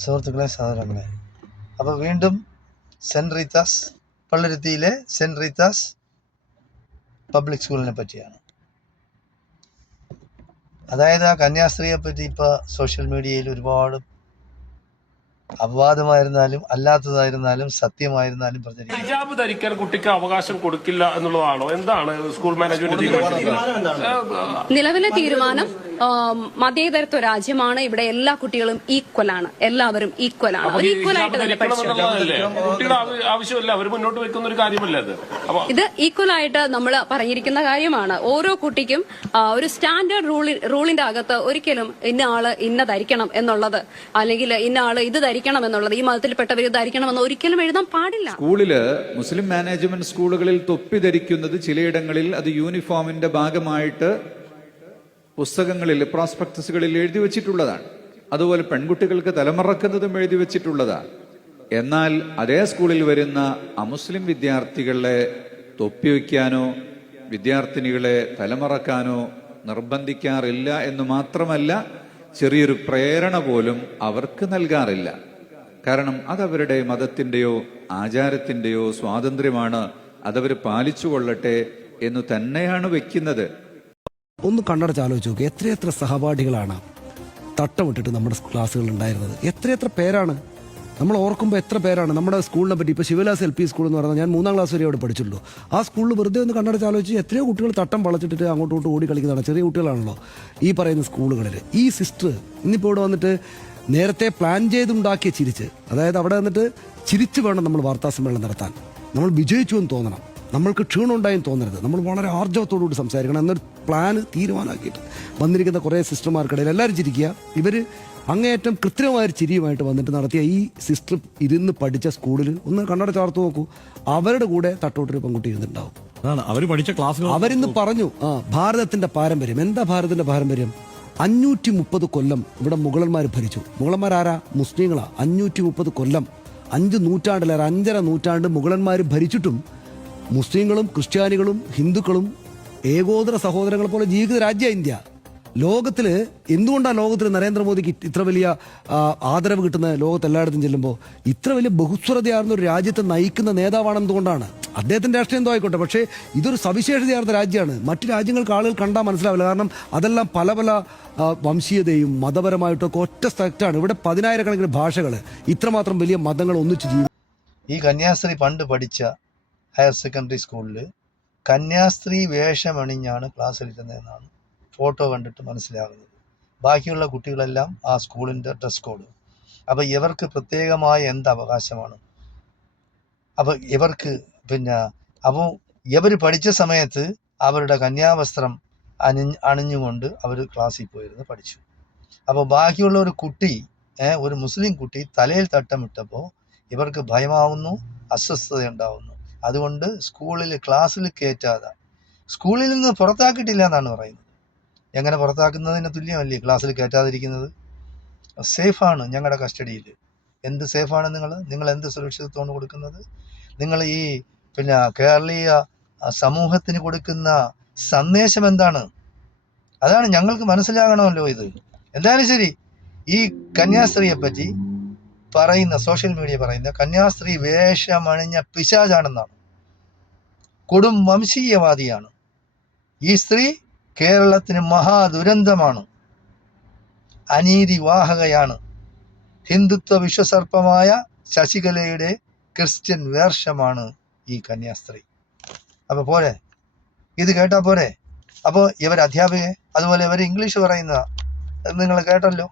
സുഹൃത്തുക്കളെ, സഹോദരങ്ങളെ, അപ്പോൾ വീണ്ടും സെൻറ്റ് റീത്താസ് പള്ളുരുത്തിയിലെ സെൻറ്റ് റീത്താസ് പബ്ലിക് സ്കൂളിനെ പറ്റിയാണ്. അതായത് ആ കന്യാസ്ത്രീയെ പറ്റി ഇപ്പോൾ സോഷ്യൽ മീഡിയയിൽ ഒരുപാട് അപവാദമായിരുന്നാലും അല്ലാത്തതായിരുന്നാലും സത്യമായിരുന്നാലും പ്രചരിക്കും. ഹിജാബ് ധരിക്കാൻ കുട്ടിക്ക് അവകാശം കൊടുക്കില്ല എന്നുള്ളതാണോ? എന്താണ് സ്കൂൾ മാനേജ്മെന്റ് തീരുമാനിച്ചിട്ടുള്ളത്? നിലവിലെ തീരുമാനം മതേതരത്വ രാജ്യമാണ്, ഇവിടെ എല്ലാ കുട്ടികളും ഈക്വൽ ആണ്, എല്ലാവരും ഈക്വൽ ആണ്. ഈക്വൽ ആയിട്ട് തന്നെ കുട്ടിയുടെ ആവശ്യമല്ല, അവർ മുന്നോട്ട് വെക്കുന്ന ഒരു കാര്യമല്ല അത്. ഇത് ഈക്വൽ ആയിട്ട് നമ്മൾ പറഞ്ഞിരിക്കുന്ന കാര്യമാണ്. ഓരോ കുട്ടിക്കും ഒരു സ്റ്റാൻഡേർഡ് റൂളിന്റെ അകത്ത് ഒരിക്കലും ഇന്ന ആള് ഇന്ന ധരിക്കണം എന്നുള്ളത്, അല്ലെങ്കിൽ ഇന്ന ആള് ഇത് ധരിക്കണം എന്നുള്ളത്, ഈ മതത്തിൽപ്പെട്ടവർ ധരിക്കണമെന്ന് ഒരിക്കലും എഴുതാൻ പാടില്ല. സ്കൂളില് മുസ്ലിം മാനേജ്മെന്റ് സ്കൂളുകളിൽ തൊപ്പി ധരിക്കുന്നത് ചിലയിടങ്ങളിൽ അത് യൂണിഫോമിന്റെ ഭാഗമായിട്ട് പുസ്തകങ്ങളിൽ പ്രോസ്പെക്ടസുകളിൽ എഴുതി വെച്ചിട്ടുള്ളതാണ്. അതുപോലെ പെൺകുട്ടികൾക്ക് തലമറക്കുന്നതും എഴുതി വെച്ചിട്ടുള്ളതാണ്. എന്നാൽ അതേ സ്കൂളിൽ വരുന്ന അമുസ്ലിം വിദ്യാർത്ഥികളെ തൊപ്പി വയ്ക്കാനോ വിദ്യാർത്ഥിനികളെ തലമറക്കാനോ നിർബന്ധിക്കാറില്ല എന്ന് മാത്രമല്ല, ചെറിയൊരു പ്രേരണ പോലും അവർക്ക് നൽകാറില്ല. കാരണം അതവരുടെ മതത്തിന്റെയോ ആചാരത്തിന്റെയോ സ്വാതന്ത്ര്യമാണ്, അതവർ പാലിച്ചുകൊള്ളട്ടെ എന്ന് തന്നെയാണ് വെക്കുന്നത്. ഒന്ന് കണ്ണടച്ച് ആലോചിച്ച് നോക്കുക, എത്രയെത്ര സഹപാഠികളാണ് തട്ടമിട്ടിട്ട് നമ്മുടെ ക്ലാസ്സുകൾ ഉണ്ടായിരുന്നത്. എത്രയെത്ര പേരാണ് നമ്മൾ ഓർക്കുമ്പോൾ, എത്ര പേരാണ് നമ്മുടെ സ്കൂളിനെ പറ്റി. ഇപ്പോൾ ശിവലാസ് LP സ്കൂൾ എന്ന് പറഞ്ഞാൽ ഞാൻ 3ാം ക്ലാസ് വരെ അവിടെ പഠിച്ചുള്ളൂ. ആ സ്കൂളിൽ വെറുതെ ഒന്ന് കണ്ണടച്ച് ആലോചിച്ച് എത്രയോ കുട്ടികൾ തട്ടം വളച്ചിട്ടിട്ട് അങ്ങോട്ടും ഇങ്ങോട്ടും ഓടി കളിക്കുന്നതാണ്. ചെറിയ കുട്ടികളാണല്ലോ ഈ പറയുന്ന സ്കൂളുകളിൽ. ഈ സിസ്റ്റർ ഇന്നിപ്പോൾ ഇവിടെ വന്നിട്ട് നേരത്തെ പ്ലാൻ ചെയ്തുണ്ടാക്കിയ ചിരിച്ച്, അതായത് അവിടെ വന്നിട്ട് ചിരിച്ച് വേണം നമ്മൾ വാർത്താസമ്മേളനം നടത്താൻ. നമ്മൾ വിജയിച്ചു എന്ന് തോന്നണം, നമ്മൾക്ക് ക്ഷീണം ഉണ്ടായെന്ന് തോന്നരുത്, നമ്മൾ വളരെ ആർജവത്തോടുകൂടി സംസാരിക്കണം എന്നൊരു പ്ലാന് തീരുമാനമാക്കിയിട്ട് വന്നിരിക്കുന്ന കുറേ സിസ്റ്റർമാർക്കിടയിൽ എല്ലാവരും ചിരിക്കുക. ഇവർ അങ്ങേയറ്റം കൃത്രിമമായൊരു ചിരിയുമായിട്ട് വന്നിട്ട് നടത്തിയ ഈ സിസ്റ്റർ ഇരുന്ന് പഠിച്ച സ്കൂളിൽ ഒന്ന് കണ്ണട ചേർത്ത് നോക്കൂ, അവരുടെ കൂടെ തട്ടോട്ടൊരു പെൺകുട്ടി ഇരുന്നുണ്ടാവും. അവരിന്ന് പറഞ്ഞു ഭാരതത്തിന്റെ പാരമ്പര്യം. എന്താ ഭാരതത്തിന്റെ പാരമ്പര്യം? 530 കൊല്ലം ഇവിടെ മുഗളന്മാർ ഭരിച്ചു. മുഗളന്മാരാരാ? മുസ്ലിങ്ങളാ. 530 കൊല്ലം, 5 നൂറ്റാണ്ടിലേറെ, 5.5 നൂറ്റാണ്ട് മുഗളന്മാർ ഭരിച്ചിട്ടും മുസ്ലിങ്ങളും ക്രിസ്ത്യാനികളും ഹിന്ദുക്കളും ഏകോദര സഹോദരങ്ങളെ പോലെ ജീവിക്കുന്ന രാജ്യമാണ് ഇന്ത്യ. ലോകത്തിൽ എന്തുകൊണ്ടാണ് ലോകത്തിൽ നരേന്ദ്രമോദിക്ക് ഇത്ര വലിയ ആദരവ് കിട്ടുന്നത്? ലോകത്ത് എല്ലായിടത്തും ചെല്ലുമ്പോൾ ഇത്ര വലിയ ബഹുസ്വരതയാർന്ന ഒരു രാജ്യത്തെ നയിക്കുന്ന നേതാവാണ്. എന്തുകൊണ്ടാണ്? അദ്ദേഹത്തിന്റെ രാഷ്ട്രീയം എന്തോ ആയിക്കോട്ടെ, പക്ഷേ ഇതൊരു സവിശേഷതയാർന്ന രാജ്യമാണ്. മറ്റു രാജ്യങ്ങൾക്ക് ആളുകൾ കണ്ടാൽ മനസ്സിലാവില്ല, കാരണം അതെല്ലാം പല പല വംശീയതയും മതപരമായിട്ടൊക്കെ ഒറ്റ സ്ഥലത്താണ്. ഇവിടെ 10,000-കണക്കിന് ഭാഷകൾ, ഇത്രമാത്രം വലിയ മതങ്ങൾ ഒന്നിച്ച് ജീവിക്കും. ഈ കന്യാസ്ത്രീ പണ്ട് പഠിച്ച ഹയർ സെക്കൻഡറി സ്കൂളിൽ കന്യാസ്ത്രീ വേഷമണിഞ്ഞാണ് ക്ലാസ്സിലിരുന്നതെന്നാണ് ഫോട്ടോ കണ്ടിട്ട് മനസ്സിലാകുന്നത്. ബാക്കിയുള്ള കുട്ടികളെല്ലാം ആ സ്കൂളിൻ്റെ ഡ്രസ് കോഡ്. അപ്പോൾ ഇവർക്ക് പ്രത്യേകമായ എന്ത് അവകാശമാണ്? അപ്പോൾ ഇവർക്ക് അപ്പോൾ ഇവർ പഠിച്ച സമയത്ത് അവരുടെ കന്യാവസ്ത്രം അണിഞ്ഞുകൊണ്ട് അവർ ക്ലാസ്സിൽ പോയിരുന്നു പഠിച്ചു. അപ്പോൾ ബാക്കിയുള്ള ഒരു കുട്ടി, ഒരു മുസ്ലിം കുട്ടി തലയിൽ തട്ടമിട്ടപ്പോൾ ഇവർക്ക് ഭയമാവുന്നു, അസ്വസ്ഥത ഉണ്ടാവുന്നു. അതുകൊണ്ട് ക്ലാസ്സിൽ കയറ്റാതെ സ്കൂളിൽ നിന്ന് പുറത്താക്കിയിട്ടില്ല എന്നാണ് പറയുന്നത്. എങ്ങനെ പുറത്താക്കുന്നതിന് തുല്യമല്ലേ ക്ലാസ്സിൽ കയറ്റാതിരിക്കുന്നത്? സേഫാണ് ഞങ്ങളുടെ കസ്റ്റഡിയിൽ. എന്ത് സേഫാണ്? നിങ്ങൾ എന്ത് സുരക്ഷിതത്വമാണ് കൊടുക്കുന്നത്? നിങ്ങൾ ഈ കേരളീയ സമൂഹത്തിന് കൊടുക്കുന്ന സന്ദേശം എന്താണ്? അതാണ് ഞങ്ങൾക്ക് മനസ്സിലാകണമല്ലോ ഇത്. എന്തായാലും ശരി, ഈ കന്യാസ്ത്രീയെ പറ്റി പറയുന്ന സോഷ്യൽ മീഡിയ പറയുന്ന കന്യാസ്ത്രീ വേഷമണിഞ്ഞ പിശാചാണെന്നാണ്, കൊടും വംശീയവാദിയാണ്. ഈ സ്ത്രീ കേരളത്തിന് മഹാദുരന്തമാണ്, അനീതിവാഹകയാണ്. ഹിന്ദുത്വ വിശ്വസർപ്പമായ ശശികലയുടെ ക്രിസ്ത്യൻ വേർഷമാണ് ഈ കന്യാസ്ത്രീ. അപ്പോൾ പോരെ? ഇത് കേട്ടാ പോരെ? അപ്പോൾ ഇവർ അധ്യാപികയെ, അതുപോലെ ഇവർ ഇംഗ്ലീഷ് പറയുന്ന നിങ്ങൾ കേട്ടല്ലോ,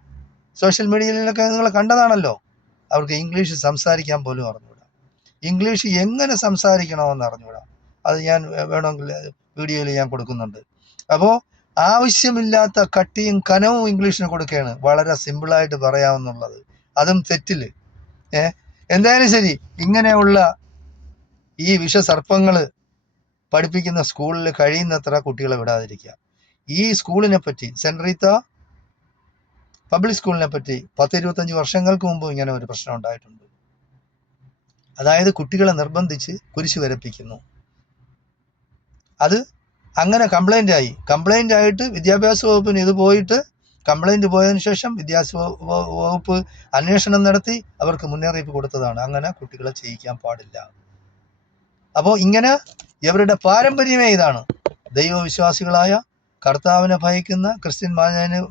സോഷ്യൽ മീഡിയയിലൊക്കെ നിങ്ങൾ കണ്ടതാണല്ലോ. അവർക്ക് ഇംഗ്ലീഷ് സംസാരിക്കാൻ പോലും അറിഞ്ഞൂടാ. ഇംഗ്ലീഷ് എങ്ങനെ സംസാരിക്കണമെന്ന് അറിഞ്ഞൂടാ. അത് ഞാൻ വേണമെങ്കിൽ വീഡിയോയിൽ ഞാൻ കൊടുക്കുന്നുണ്ട്. അപ്പോൾ ആവശ്യമില്ലാത്ത കട്ടിയും കനവും ഇംഗ്ലീഷിന് കൊടുക്കുകയാണ്, വളരെ സിമ്പിളായിട്ട് പറയാമെന്നുള്ളത്, അതും തെറ്റിൽ. എന്തായാലും ശരി, ഇങ്ങനെയുള്ള ഈ വിഷസർപ്പങ്ങൾ പഠിപ്പിക്കുന്ന സ്കൂളിൽ കഴിയുന്നത്ര കുട്ടികളെ വിടാതിരിക്കുക. ഈ സ്കൂളിനെ പറ്റി, സെൻറ്റ് റീത്ത പബ്ലിക് സ്കൂളിനെ പറ്റി 10-25 വർഷങ്ങൾക്ക് മുമ്പ് ഇങ്ങനെ ഒരു പ്രശ്നം ഉണ്ടായിട്ടുണ്ട്. അതായത് കുട്ടികളെ നിർബന്ധിച്ച് കുരിശ് വരപ്പിക്കുന്നു. അത് അങ്ങനെ കംപ്ലൈൻ്റ് ആയിട്ട് വിദ്യാഭ്യാസ വകുപ്പിന് ഇത് പോയിട്ട് കംപ്ലൈന്റ് പോയതിനു ശേഷം വിദ്യാഭ്യാസ വകുപ്പ് അന്വേഷണം നടത്തി അവർക്ക് മുന്നറിയിപ്പ് കൊടുത്തതാണ്, അങ്ങനെ കുട്ടികളെ ചെയ്യിക്കാൻ പാടില്ല. അപ്പോൾ ഇങ്ങനെ ഇവരുടെ പാരമ്പര്യമേ ഇതാണ്. ദൈവവിശ്വാസികളായ കർത്താവിനെ ഭയക്കുന്ന ക്രിസ്ത്യൻ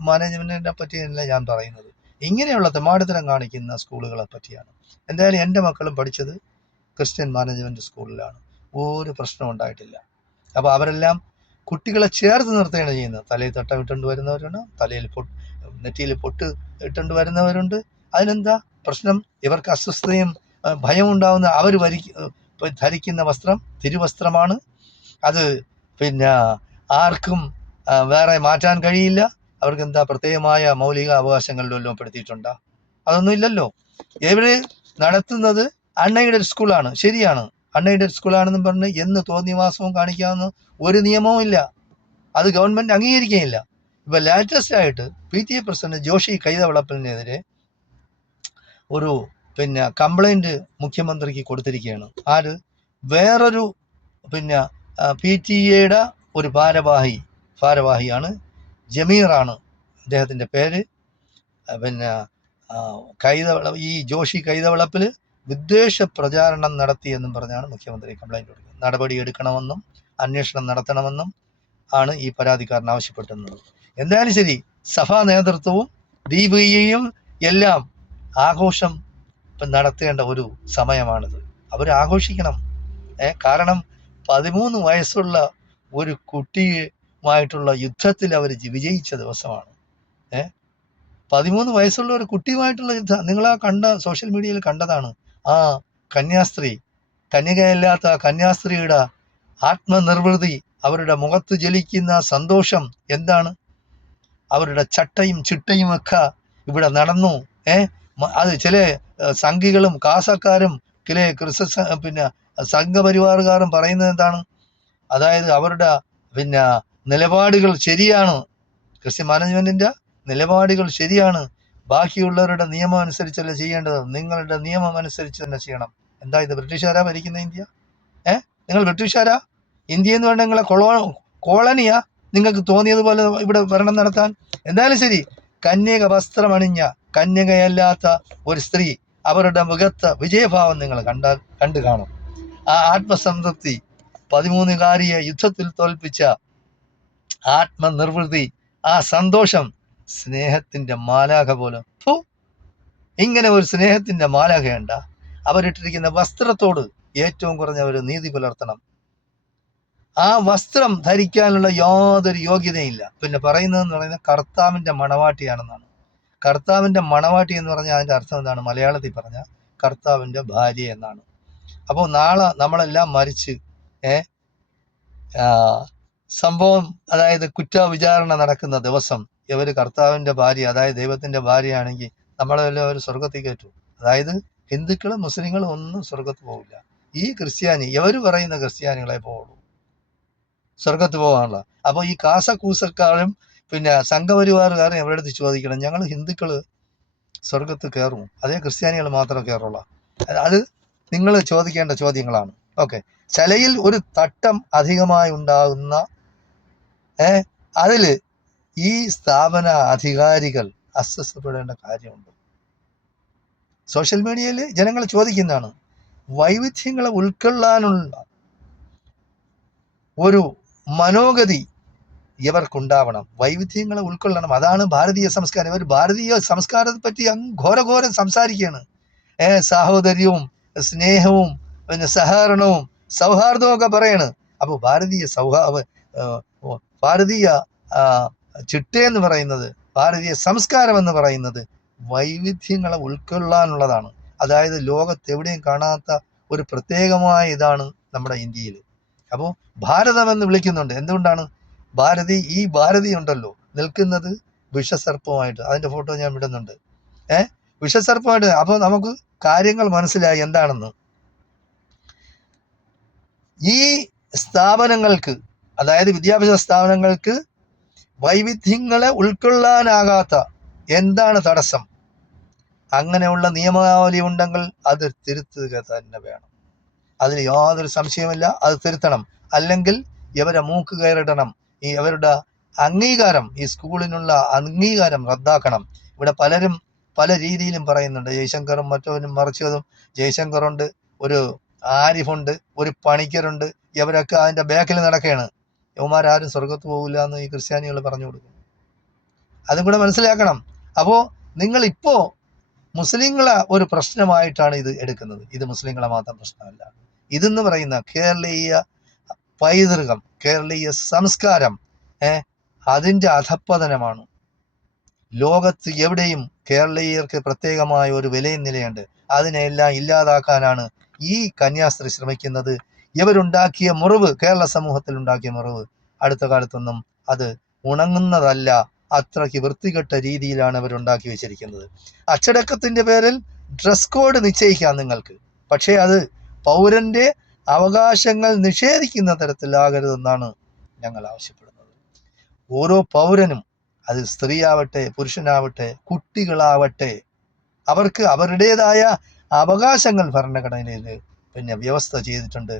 മാനേജ്മെന്റിനെ പറ്റിയല്ല ഞാൻ പറയുന്നത്, ഇങ്ങനെയുള്ള തെമ്മാടിത്തരം കാണിക്കുന്ന സ്കൂളുകളെ പറ്റിയാണ്. എന്തായാലും എൻ്റെ മക്കളും പഠിച്ചത് ക്രിസ്ത്യൻ മാനേജ്മെന്റ് സ്കൂളിലാണ്, ഒരു പ്രശ്നം ഉണ്ടായിട്ടില്ല. അപ്പോൾ അവരെല്ലാം കുട്ടികളെ ചേർത്ത് നിർത്തുകയാണ് ചെയ്യുന്നത്. തലയിൽ തട്ടം ഇട്ടുകൊണ്ട് വരുന്നവരുണ്ട്, നെറ്റിയിൽ പൊട്ട് ഇട്ടുകൊണ്ട് വരുന്നവരുണ്ട്. അതിനെന്താ പ്രശ്നം? ഇവർക്ക് അസ്വസ്ഥതയും ഭയം ഉണ്ടാകുന്ന അവർ ധരിക്കുന്ന വസ്ത്രം തിരുവസ്ത്രമാണ്. അത് പിന്നെ ആർക്കും വേറെ മാറ്റാൻ കഴിയില്ല. അവർക്ക് എന്താ പ്രത്യേകമായ മൗലിക അവകാശങ്ങളിലെല്ലാം പെടുത്തിയിട്ടുണ്ടോ? അതൊന്നും ഇല്ലല്ലോ. ഇവര് നടത്തുന്നത് അൺഎയ്ഡഡ് സ്കൂളാണ്, ശരിയാണ്. അൺഎയ്ഡഡ് സ്കൂളാണെന്നും പറഞ്ഞ് എന്ന് തോന്നിയവാസവും കാണിക്കാവുന്ന ഒരു നിയമവും ഇല്ല, അത് ഗവൺമെന്റ് അംഗീകരിക്കുകയില്ല. ഇപ്പൊ ലേറ്റസ്റ്റ് ആയിട്ട് PTA പ്രസിഡന്റ് ജോഷി കൈതവളപ്പലിനെതിരെ ഒരു കംപ്ലൈന്റ് മുഖ്യമന്ത്രിക്ക് കൊടുത്തിരിക്കുകയാണ്. ആര്? വേറൊരു PTA ഒരു ഭാരവാഹിയാണ്, ജമീറാണ് അദ്ദേഹത്തിൻ്റെ പേര്. ഈ ജോഷി കൈതവളപ്പിൽ വിദ്വേഷ പ്രചാരണം നടത്തിയെന്നും പറഞ്ഞാണ് മുഖ്യമന്ത്രി കംപ്ലൈന്റ് കൊടുക്കുന്നത്. നടപടി എടുക്കണമെന്നും അന്വേഷണം നടത്തണമെന്നും ആണ് ഈ പരാതിക്കാരൻ ആവശ്യപ്പെട്ടുന്നത്. എന്തായാലും ശരി, സഭാ നേതൃത്വവും DBEയും എല്ലാം ആഘോഷം നടത്തേണ്ട ഒരു സമയമാണിത്. അവർ ആഘോഷിക്കണം. കാരണം 13 വയസ്സുള്ള ഒരു കുട്ടിയുമായിട്ടുള്ള യുദ്ധത്തിൽ അവർ വിജയിച്ച ദിവസമാണ്. 13 വയസ്സുള്ള ഒരു കുട്ടിയുമായിട്ടുള്ള യുദ്ധം നിങ്ങൾ സോഷ്യൽ മീഡിയയിൽ കണ്ടതാണ്. ആ കന്യകയല്ലാത്ത കന്യാസ്ത്രീയുടെ ആത്മനിർവൃതി, അവരുടെ മുഖത്ത് ജലിക്കുന്ന സന്തോഷം എന്താണ്? അവരുടെ ചട്ടയും ചിട്ടയും ഒക്കെ ഇവിടെ നടന്നു. അത് ചില സംഘികളും കാസക്കാരും ചില സംഘപരിവാറുകാരും പറയുന്നത് എന്താണ്? അതായത് അവരുടെ നിലപാടുകൾ ശരിയാണ്, ക്രിസ്ത്യൻ മാനേജ്മെന്റിന്റെ നിലപാടുകൾ ശരിയാണ്, ബാക്കിയുള്ളവരുടെ നിയമം അനുസരിച്ചല്ല ചെയ്യേണ്ടത്, നിങ്ങളുടെ നിയമം അനുസരിച്ച് തന്നെ ചെയ്യണം. എന്താ ഇത്? ബ്രിട്ടീഷുകാരാ ഭരിക്കുന്ന ഇന്ത്യ? നിങ്ങൾ ബ്രിട്ടീഷുകാരാ? ഇന്ത്യ എന്ന് പറഞ്ഞാൽ നിങ്ങളെ കോളനിയാ? നിങ്ങൾക്ക് തോന്നിയതുപോലെ ഇവിടെ ഭരണം നടത്താൻ? എന്തായാലും ശരി, കന്യക വസ്ത്രമണിഞ്ഞ കന്യകയല്ലാത്ത ഒരു സ്ത്രീ, അവരുടെ മുഖത്ത് വിജയഭാവം നിങ്ങൾ കണ്ടു കാണും. ആ ആത്മസംതൃപ്തി, 13കാരിയെ യുദ്ധത്തിൽ തോൽപ്പിച്ച ആത്മനിർവൃതി, ആ സന്തോഷം, സ്നേഹത്തിന്റെ മാലാഖ പോലും. ഇങ്ങനെ ഒരു സ്നേഹത്തിന്റെ മാലാഖയുണ്ട? അവരിട്ടിരിക്കുന്ന വസ്ത്രത്തോട് ഏറ്റവും കുറഞ്ഞ ഒരു നീതി പുലർത്തണം. ആ വസ്ത്രം ധരിക്കാനുള്ള യാതൊരു യോഗ്യതയില്ല. പറയുന്നതെന്ന് പറയുന്നത് കർത്താവിന്റെ മണവാട്ടിയാണെന്നാണ്. കർത്താവിന്റെ മണവാട്ടി എന്ന് പറഞ്ഞാൽ അതിന്റെ അർത്ഥം എന്താണ്? മലയാളത്തിൽ പറഞ്ഞാൽ കർത്താവിന്റെ ഭാര്യ എന്നാണ്. അപ്പോൾ നാളെ നമ്മളെല്ലാം മരിച്ച് സംഭവം, അതായത് കുറ്റവിചാരണ നടക്കുന്ന ദിവസം ഇവർ കർത്താവിന്റെ ഭാര്യ, അതായത് ദൈവത്തിന്റെ ഭാര്യയാണെങ്കിൽ നമ്മളെല്ലാം ഒരു സ്വർഗത്തിൽ കയറ്റും. അതായത് ഹിന്ദുക്കളും മുസ്ലിങ്ങളും ഒന്നും സ്വർഗത്ത് പോകില്ല. ഈ ക്രിസ്ത്യാനി, ഇവർ പറയുന്ന ക്രിസ്ത്യാനികളെ പോവുള്ളൂ സ്വർഗത്ത് പോകാനുള്ള. അപ്പോൾ ഈ കാസക്കൂസക്കാരും സംഘപരിവാറുകാരും എവിടെ അടുത്ത് ചോദിക്കണം, ഞങ്ങൾ ഹിന്ദുക്കള് സ്വർഗത്ത് കയറും, അതേ ക്രിസ്ത്യാനികൾ മാത്രമേ കയറുള്ളൂ? അത് നിങ്ങൾ ചോദിക്കേണ്ട ചോദ്യങ്ങളാണ്. ഓക്കെ, ശലയിൽ ഒരു തട്ടം അധികമായി ഉണ്ടാകുന്ന അതില് ഈ സ്ഥാപന അധികാരികൾ അസ്വസ്ഥപ്പെടേണ്ട കാര്യമുണ്ട്. സോഷ്യൽ മീഡിയയിൽ ജനങ്ങൾ ചോദിക്കുന്നതാണ്, വൈവിധ്യങ്ങളെ ഉൾക്കൊള്ളാനുള്ള ഒരു മനോഗതി ഇവർക്കുണ്ടാവണം, വൈവിധ്യങ്ങളെ ഉൾക്കൊള്ളണം. അതാണ് ഭാരതീയ സംസ്കാരം. ഇവർ ഭാരതീയ സംസ്കാരത്തെ പറ്റി ഘോരഘോരം സംസാരിക്കുകയാണ്. സാഹോദര്യവും സ്നേഹവും സഹകരണവും സൗഹാർദ്ദവും ഒക്കെ പറയാണ്. അപ്പോൾ ഭാരതീയ ചിട്ടയെന്ന് പറയുന്നത്, ഭാരതീയ സംസ്കാരം എന്ന് പറയുന്നത് വൈവിധ്യങ്ങളെ ഉൾക്കൊള്ളാനുള്ളതാണ്. അതായത് ലോകത്തെവിടെയും കാണാത്ത ഒരു പ്രത്യേകമായ ഇതാണ് നമ്മുടെ ഇന്ത്യയിൽ. അപ്പോൾ ഭാരതമെന്ന് വിളിക്കുന്നുണ്ട്. എന്തുകൊണ്ടാണ്? ഈ ഭാരതി ഉണ്ടല്ലോ നിൽക്കുന്നത് വിഷസർപ്പമായിട്ട്. അതിന്റെ ഫോട്ടോ ഞാൻ വിടുന്നുണ്ട്. വിഷസർപ്പമായിട്ട്. അപ്പോൾ നമുക്ക് കാര്യങ്ങൾ മനസ്സിലായി എന്താണെന്ന്. ഈ സ്ഥാപനങ്ങൾക്ക്, അതായത് വിദ്യാഭ്യാസ സ്ഥാപനങ്ങൾക്ക് വൈവിധ്യങ്ങളെ ഉൾക്കൊള്ളാനാകാത്ത എന്താണ് തടസ്സം? അങ്ങനെയുള്ള നിയമാവലി ഉണ്ടെങ്കിൽ അത് തിരുത്തുക തന്നെ വേണം. അതിൽ യാതൊരു സംശയമില്ല, അത് തിരുത്തണം. അല്ലെങ്കിൽ ഇവരെ മൂക്ക് കയറിടണം. അവരുടെ അംഗീകാരം, ഈ സ്കൂളിനുള്ള അംഗീകാരം റദ്ദാക്കണം. ഇവിടെ പലരും പല രീതിയിലും പറയുന്നുണ്ട്. ജയശങ്കറും മറ്റവനും മറിച്ചതും. ജയശങ്കറുണ്ട്, ഒരു ആരിഫുണ്ട്, ഒരു പണിക്കരുണ്ട്, ഇവരൊക്കെ അതിൻ്റെ ബാക്കിൽ നടക്കുകയാണ്. യവന്മാരാരും സ്വർഗത്ത് പോകില്ല എന്ന് ഈ ക്രിസ്ത്യാനികൾ പറഞ്ഞു കൊടുക്കും. അതും കൂടെ മനസ്സിലാക്കണം. അപ്പോൾ നിങ്ങളിപ്പോൾ മുസ്ലിങ്ങളെ ഒരു പ്രശ്നമായിട്ടാണ് ഇത് എടുക്കുന്നത്. ഇത് മുസ്ലിങ്ങളെ മാത്രം പ്രശ്നമല്ല. ഇതെന്ന് പറയുന്ന കേരളീയ പൈതൃകം, കേരളീയ സംസ്കാരം അതിൻ്റെ അധപ്പതനമാണ്. ലോകത്ത് എവിടെയും കേരളീയർക്ക് പ്രത്യേകമായ ഒരു വിലയും നിലയുണ്ട്. അതിനെല്ലാം ഇല്ലാതാക്കാനാണ് ഈ കന്യാസ്ത്രീ ശ്രമിക്കുന്നത്. ഇവരുണ്ടാക്കിയ മുറിവ്, കേരള സമൂഹത്തിൽ ഉണ്ടാക്കിയ മുറിവ് അടുത്ത കാലത്തൊന്നും അത് ഉണങ്ങുന്നതല്ല. അത്രയ്ക്ക് വൃത്തികെട്ട രീതിയിലാണ് അവരുണ്ടാക്കി വെച്ചിരിക്കുന്നത്. അച്ചടക്കത്തിൻ്റെ പേരിൽ ഡ്രസ് കോഡ് നിശ്ചയിക്കാം നിങ്ങൾക്ക്, പക്ഷേ അത് പൗരൻ്റെ അവകാശങ്ങൾ നിഷേധിക്കുന്ന തരത്തിലാകരുതെന്നാണ് ഞങ്ങൾ ആവശ്യപ്പെടുന്നത്. ഓരോ പൗരനും, അത് സ്ത്രീയാവട്ടെ പുരുഷനാവട്ടെ കുട്ടികളാവട്ടെ, അവർക്ക് അവരുടേതായ അവകാശങ്ങൾ ഭരണഘടനയിൽ വ്യവസ്ഥ ചെയ്തിട്ടുണ്ട്.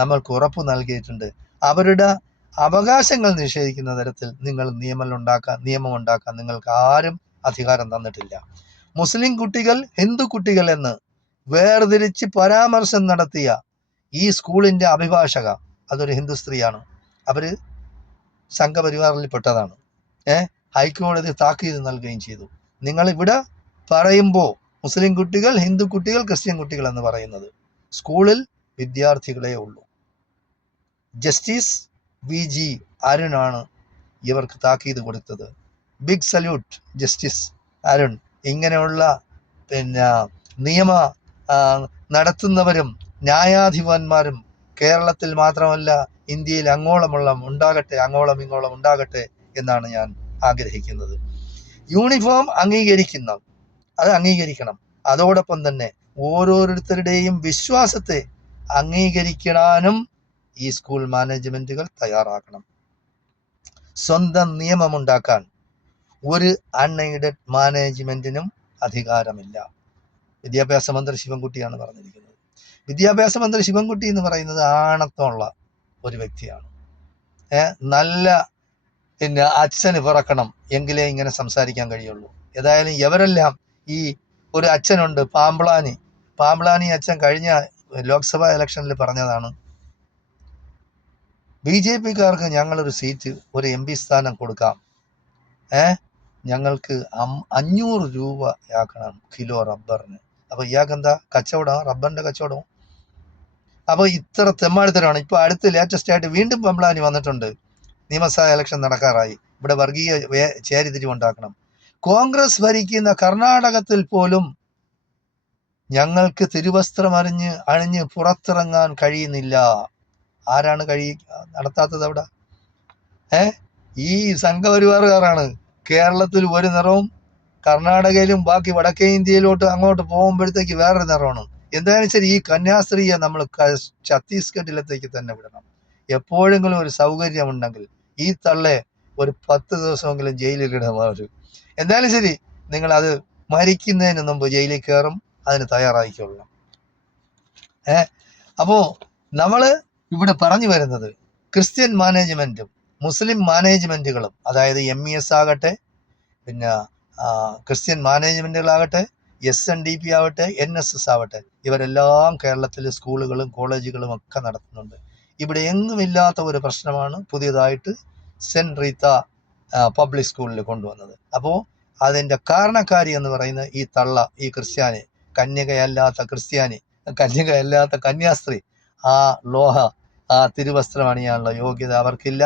നമ്മൾക്ക് ഉറപ്പ് നൽകിയിട്ടുണ്ട്. അവരുടെ അവകാശങ്ങൾ നിഷേധിക്കുന്ന തരത്തിൽ നിങ്ങൾ നിയമം ഉണ്ടാക്കാൻ നിങ്ങൾക്ക് ആരും അധികാരം തന്നിട്ടില്ല. മുസ്ലിം കുട്ടികൾ ഹിന്ദു കുട്ടികൾ എന്ന് വേർതിരിച്ച് പരാമർശം നടത്തിയ ഈ സ്കൂളിൻ്റെ അഭിഭാഷക അതൊരു ഹിന്ദു സ്ത്രീയാണ്. അവർ സംഘപരിവാറിൽപ്പെട്ടതാണ്. ഹൈക്കോടതി താക്കീത് നൽകുകയും ചെയ്തു. നിങ്ങളിവിടെ പറയുമ്പോൾ മുസ്ലിം കുട്ടികൾ, ഹിന്ദു കുട്ടികൾ, ക്രിസ്ത്യൻ കുട്ടികൾ എന്ന് പറയുന്നത് സ്കൂളിൽ വിദ്യാർത്ഥികളെ ഉള്ളൂ. ജസ്റ്റിസ് VG അരുണാണ് ഇവർക്ക് താക്കീത് കൊടുത്തത്. Big salute justice Arun. ഇങ്ങനെയുള്ള നിയമ നടത്തുന്നവരും ന്യായാധിപന്മാരും കേരളത്തിൽ മാത്രമല്ല ഇന്ത്യയിൽ അങ്ങോളം ഇങ്ങോളം ഉണ്ടാകട്ടെ എന്നാണ് ഞാൻ ആഗ്രഹിക്കുന്നത്. യൂണിഫോം അത് അംഗീകരിക്കണം. അതോടൊപ്പം തന്നെ ഓരോരുത്തരുടെയും വിശ്വാസത്തെ അംഗീകരിക്കാനും ഈ സ്കൂൾ മാനേജ്മെന്റുകൾ തയ്യാറാക്കണം. സ്വന്തം നിയമമുണ്ടാക്കാൻ ഒരു അൺഎയ്ഡഡ് മാനേജ്മെന്റിനും അധികാരമില്ല. വിദ്യാഭ്യാസ മന്ത്രി ശിവൻകുട്ടിയാണ് പറഞ്ഞിരിക്കുന്നത്. വിദ്യാഭ്യാസ മന്ത്രി ശിവൻകുട്ടി എന്ന് പറയുന്നത് ആണത്തമുള്ള ഒരു വ്യക്തിയാണ്. നല്ല അച്ഛന് പിറക്കണം എങ്കിലേ ഇങ്ങനെ സംസാരിക്കാൻ കഴിയുള്ളൂ. ഏതായാലും ഇവരെല്ലാം, ഈ ഒരു അച്ഛനുണ്ട് പാമ്പ്ളാനി അച്ഛൻ കഴിഞ്ഞ ലോക്സഭാ ഇലക്ഷനിൽ പറഞ്ഞതാണ്, BJPക്കാർക്ക് ഞങ്ങളൊരു സീറ്റ്, ഒരു MP സ്ഥാനം കൊടുക്കാം, ഞങ്ങൾക്ക് 500 രൂപയാക്കണം കിലോ റബ്ബറിന്. അപ്പോൾ ഇയാൾക്കെന്താ കച്ചവടം, റബ്ബറിൻ്റെ കച്ചവടം. അപ്പോൾ ഇത്ര തെമ്മാടിത്തരമാണ്. ഇപ്പോൾ അടുത്ത് ലേറ്റസ്റ്റ് ആയിട്ട് വീണ്ടും പാമ്പ്ളാനി വന്നിട്ടുണ്ട്. നിയമസഭാ ഇലക്ഷൻ നടക്കാറായി. ഇവിടെ വർഗീയ ചേരിതിരിവുണ്ടാക്കണം. കോൺഗ്രസ് ഭരിക്കുന്ന കർണാടകത്തിൽ പോലും ഞങ്ങൾക്ക് തിരുവസ്ത്രം അണിഞ്ഞ് പുറത്തിറങ്ങാൻ കഴിയുന്നില്ല. ആരാണ് നടത്താത്തത് അവിടെ? ഈ സംഘപരിവാറുകാരാണ്. കേരളത്തിൽ ഒരു നിറവും, കർണാടകയിലും ബാക്കി വടക്കേ ഇന്ത്യയിലോട്ട് അങ്ങോട്ട് പോകുമ്പോഴത്തേക്ക് വേറൊരു നിറമാണ്. എന്തായാലും ശരി, ഈ കന്യാസ്ത്രീയെ നമ്മൾ ഛത്തീസ്ഗഡിലത്തേക്ക് തന്നെ വിടണം. എപ്പോഴെങ്കിലും ഒരു സൗകര്യമുണ്ടെങ്കിൽ ഈ തള്ളെ ഒരു 10 ദിവസമെങ്കിലും ജയിലിൽ ഇടണം. എന്തായാലും ശരി, നിങ്ങളത് മരിക്കുന്നതിന് മുമ്പ് ജയിലിൽ കയറും, അതിന് തയ്യാറായിക്കൊള്ളണം. അപ്പോൾ നമ്മൾ ഇവിടെ പറഞ്ഞു വരുന്നത് ക്രിസ്ത്യൻ മാനേജ്മെൻറ്റും മുസ്ലിം മാനേജ്മെൻറ്റുകളും, അതായത് MES ആകട്ടെ, ക്രിസ്ത്യൻ മാനേജ്മെൻറ്റുകളാകട്ടെ, SNDP ആവട്ടെ, NSS ആവട്ടെ, ഇവരെല്ലാം കേരളത്തിൽ സ്കൂളുകളും കോളേജുകളും ഒക്കെ നടത്തുന്നുണ്ട്. ഇവിടെ എങ്ങുമില്ലാത്ത ഒരു പ്രശ്നമാണ് പുതിയതായിട്ട് സെൻറ്റ് റീത്ത പബ്ലിക് സ്കൂളിൽ കൊണ്ടുവന്നത്. അപ്പോൾ അതിൻ്റെ കാരണക്കാരി എന്ന് പറയുന്നത് ഈ തള്ള, ഈ ക്രിസ്ത്യാനി, കന്യകയല്ലാത്ത കന്യാസ്ത്രീ. ആ തിരുവസ്ത്രം അണിയാനുള്ള യോഗ്യത അവർക്കില്ല.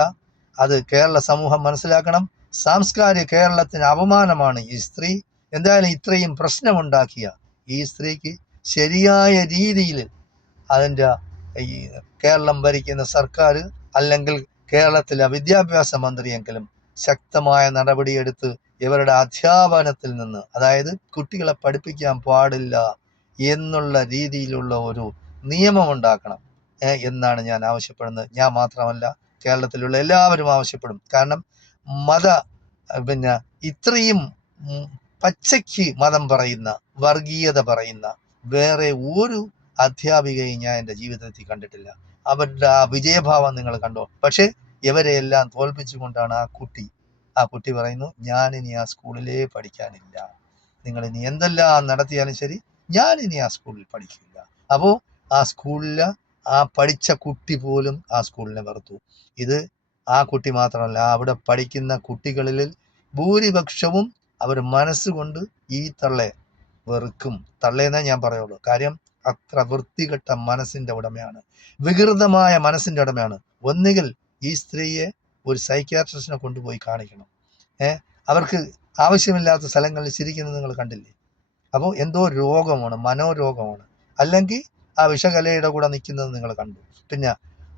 അത് കേരള സമൂഹം മനസ്സിലാക്കണം. സാംസ്കാരിക കേരളത്തിന് അപമാനമാണ് ഈ സ്ത്രീ. എന്തായാലും ഇത്രയും പ്രശ്നമുണ്ടാക്കിയ ഈ സ്ത്രീക്ക് ശരിയായ രീതിയിൽ അതിൻ്റെ ഈ കേരളം ഭരിക്കുന്ന സർക്കാർ അല്ലെങ്കിൽ കേരളത്തിലെ വിദ്യാഭ്യാസ മന്ത്രിയെങ്കിലും ശക്തമായ നടപടിയെടുത്ത് ഇവരുടെ അധ്യാപനത്തിൽ നിന്ന്, അതായത് കുട്ടികളെ പഠിപ്പിക്കാൻ പാടില്ല എന്നുള്ള രീതിയിലുള്ള ഒരു നിയമം ഉണ്ടാക്കണം എന്നാണ് ഞാൻ ആവശ്യപ്പെടുന്നത്. ഞാൻ മാത്രമല്ല, കേരളത്തിലുള്ള എല്ലാവരും ആവശ്യപ്പെടും. കാരണം ഇത്രയും പച്ചയ്ക്ക് മതം പറയുന്ന, വർഗീയത പറയുന്ന വേറെ ഒരു അധ്യാപികയും ഞാൻ എൻ്റെ ജീവിതത്തിൽ കണ്ടിട്ടില്ല. അവരുടെ ആ വിജയഭാവം നിങ്ങൾ കണ്ടോ? പക്ഷേ ഇവരെയെല്ലാം തോൽപ്പിച്ചുകൊണ്ടാണ് ആ കുട്ടി പറയുന്നു, ഞാനിനി ആ സ്കൂളിലേ പഠിക്കാനില്ല, നിങ്ങൾ ഇനി എന്തെല്ലാം നടത്തിയാലും ശരി, ഞാനിനി ആ സ്കൂളിൽ പഠിക്കില്ല. അപ്പോൾ ആ സ്കൂളിൽ ആ പഠിച്ച കുട്ടി പോലും ആ സ്കൂളിനെ വെറുത്തു. ഇത് ആ കുട്ടി മാത്രമല്ല, അവിടെ പഠിക്കുന്ന കുട്ടികളിൽ ഭൂരിപക്ഷവും അവർ മനസ്സുകൊണ്ട് ഈ തള്ളെ വെറുക്കും. തള്ളേന്നേ ഞാൻ പറയുള്ളൂ. കാര്യം അത്ര വൃത്തികെട്ട മനസ്സിന്റെ ഉടമയാണ്, വികൃതമായ മനസ്സിന്റെ ഉടമയാണ്. ഒന്നുകിൽ ഈ സ്ത്രീയെ ഒരു സൈക്യാട്രിസ്റ്റിനെ കൊണ്ടുപോയി കാണിക്കണം. അവർക്ക് ആവശ്യമില്ലാത്ത സ്ഥലങ്ങളിൽ ചിരിക്കുന്നത് നിങ്ങൾ കണ്ടില്ലേ? അപ്പോൾ എന്തോ രോഗമാണ്, മനോരോഗമാണ്. അല്ലെങ്കിൽ ആ വിഷകലയുടെ കൂടെ നിൽക്കുന്നത് നിങ്ങൾ കണ്ടു. പിന്നെ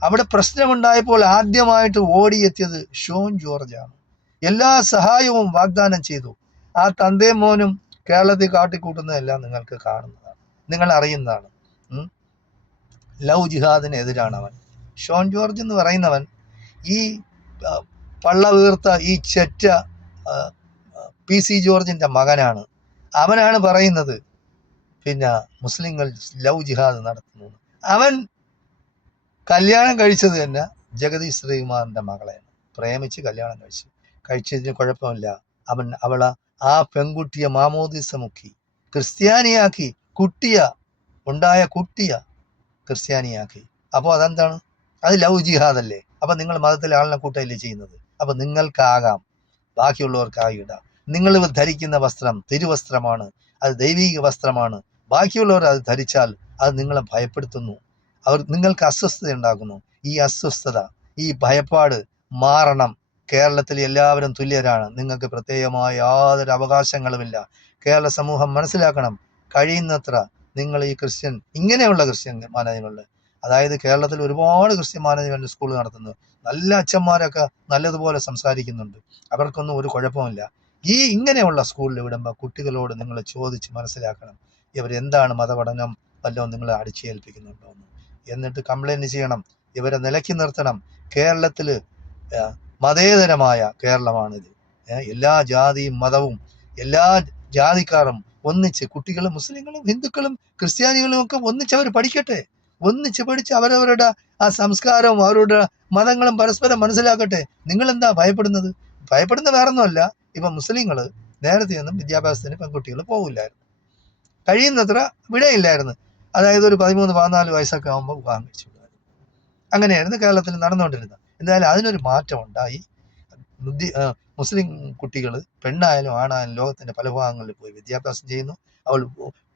അവിടെ പ്രശ്നമുണ്ടായപ്പോൾ ആദ്യമായിട്ട് ഓടിയെത്തിയത് ഷോൺ ജോർജാണ്. എല്ലാ സഹായവും വാഗ്ദാനം ചെയ്തു. ആ തന്തയും മോനും കേരളത്തിൽ കാട്ടിക്കൂട്ടുന്നതെല്ലാം നിങ്ങൾക്ക് കാണുന്നതാണ്, നിങ്ങൾ അറിയുന്നതാണ്. ലവ് ജിഹാദിനെതിരാണ് അവൻ. ഷോൺ ജോർജ് എന്ന് പറയുന്നവൻ ഈ പള്ള വീർത്ത ഈ ചെറ്റ PC ജോർജിന്റെ മകനാണ്. അവനാണ് പറയുന്നത് പിന്നെ മുസ്ലിങ്ങൾ ലവ് ജിഹാദ് നടത്തുന്നു. അവൻ കല്യാണം കഴിച്ചത് തന്നെ ജഗദീഷ് ശ്രീകുമാറിന്റെ മകളെയാണ്. പ്രേമിച്ച് കല്യാണം കഴിച്ചതിന് കുഴപ്പമില്ല. അവളെ ആ പെൺകുട്ടിയെ മാമോദിസ മുക്കി ക്രിസ്ത്യാനിയാക്കി, ഉണ്ടായ കുട്ടിയെ ക്രിസ്ത്യാനിയാക്കി. അപ്പോൾ അതെന്താണ്? അത് ലവ് ജിഹാദല്ലേ? അപ്പൊ നിങ്ങൾ മതത്തിലെ ആളിനെ കൂട്ടല്ലേ ചെയ്യുന്നത്? അപ്പൊ നിങ്ങൾക്കാകാം, ബാക്കിയുള്ളവർക്കായിടാം. നിങ്ങൾ ധരിക്കുന്ന വസ്ത്രം തിരുവസ്ത്രമാണ്, അത് ദൈവിക വസ്ത്രമാണ്. ബാക്കിയുള്ളവർ അത് ധരിച്ചാൽ അത് നിങ്ങളെ ഭയപ്പെടുത്തുന്നു, നിങ്ങൾക്ക് അസ്വസ്ഥത ഉണ്ടാക്കുന്നു. ഈ അസ്വസ്ഥത, ഈ ഭയപ്പാട് മാറണം. കേരളത്തിൽ എല്ലാവരും തുല്യരാണ്, നിങ്ങൾക്ക് പ്രത്യേകമായ യാതൊരു അവകാശങ്ങളുമില്ല. കേരള സമൂഹം മനസ്സിലാക്കണം. കഴിയുന്നത്ര നിങ്ങൾ ഈ ഇങ്ങനെയുള്ള ക്രിസ്ത്യൻ മാനേജ്മെന്റ്, അതായത് കേരളത്തിൽ ഒരുപാട് ക്രിസ്ത്യൻ മാനേജ്മെന്റ് സ്കൂൾ നടത്തുന്നു. നല്ല അച്ഛന്മാരൊക്കെ നല്ലതുപോലെ സംസാരിക്കുന്നുണ്ട്, അവർക്കൊന്നും ഒരു കുഴപ്പമില്ല. ഇങ്ങനെയുള്ള സ്കൂളിൽ വിടുമ്പോൾ കുട്ടികളോട് നിങ്ങൾ ചോദിച്ച് മനസ്സിലാക്കണം, ഇവരെന്താണ് മതപഠനം വല്ലതും നിങ്ങളെ അടിച്ചേൽപ്പിക്കുന്നുണ്ടോ എന്ന്. എന്നിട്ട് കംപ്ലൈന്റ് ചെയ്യണം, ഇവരെ നിലയ്ക്ക് നിർത്തണം. കേരളത്തിൽ മതേതരമായ കേരളമാണിത്. എല്ലാ ജാതിയും മതവും എല്ലാ ജാതിക്കാരും ഒന്നിച്ച്, കുട്ടികളും മുസ്ലിങ്ങളും ഹിന്ദുക്കളും ക്രിസ്ത്യാനികളും ഒക്കെ ഒന്നിച്ചവർ പഠിക്കട്ടെ. ഒന്നിച്ച് പഠിച്ച് അവരവരുടെ ആ സംസ്കാരവും അവരുടെ മതങ്ങളും പരസ്പരം മനസ്സിലാക്കട്ടെ. നിങ്ങളെന്താ ഭയപ്പെടുന്നത്? ഭയപ്പെടുന്ന വേറൊന്നുമല്ല, ഇപ്പം മുസ്ലിങ്ങൾ നേരത്തെയൊന്നും വിദ്യാഭ്യാസത്തിന് പെൺകുട്ടികൾ പോകില്ലായിരുന്നു, കഴിയുന്നത്ര വിടയില്ലായിരുന്നു. അതായത് ഒരു 13-14 വയസ്സൊക്കെ ആകുമ്പോൾ വിവാഹം കഴിച്ചു വിടുമായിരുന്നു. അങ്ങനെയായിരുന്നു കേരളത്തിൽ നടന്നുകൊണ്ടിരുന്നത്. എന്തായാലും അതിനൊരു മാറ്റം ഉണ്ടായി. മുസ്ലിം കുട്ടികൾ, പെണ്ണായാലും ആണായാലും ലോകത്തിന്റെ പല ഭാഗങ്ങളിൽ പോയി വിദ്യാഭ്യാസം ചെയ്യുന്നു. അവൾ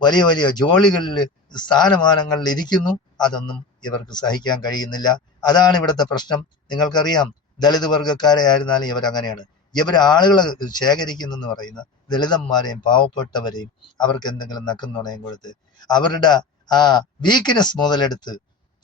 വലിയ വലിയ ജോലികളിൽ, സ്ഥാനമാനങ്ങളിൽ ഇരിക്കുന്നു. അതൊന്നും ഇവർക്ക് സഹിക്കാൻ കഴിയുന്നില്ല. അതാണ് ഇവിടുത്തെ പ്രശ്നം. നിങ്ങൾക്കറിയാം, ദളിത് വർഗ്ഗക്കാരെ ആയിരുന്നാലും ഇവരങ്ങനെയാണ്. ഇവർ ആളുകളെ ശേഖരിക്കുന്നെന്ന് പറയുന്ന ദളിതന്മാരെയും പാവപ്പെട്ടവരെയും അവർക്ക് എന്തെങ്കിലും നക്കും നുണയും കൊടുത്ത് അവരുടെ ആ വീക്ക്നെസ് മുതലെടുത്ത്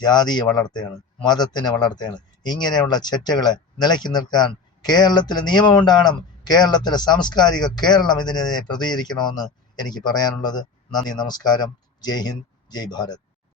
ജാതിയെ വളർത്തുകയാണ്, മതത്തിനെ വളർത്തുകയാണ്. ഇങ്ങനെയുള്ള ചെറ്റകളെ നിലയ്ക്ക് നിർത്താൻ കേരളത്തിലെ നിയമമുണ്ടാകണം. കേരളത്തിലെ സാംസ്കാരിക കേരളം ഇതിനെതിരെ പ്രതികരിക്കണമെന്ന് എനിക്ക് പറയാനുള്ളത്. നന്ദി, നമസ്കാരം. ജയ് ഹിന്ദ്, ജയ് ഭാരത്.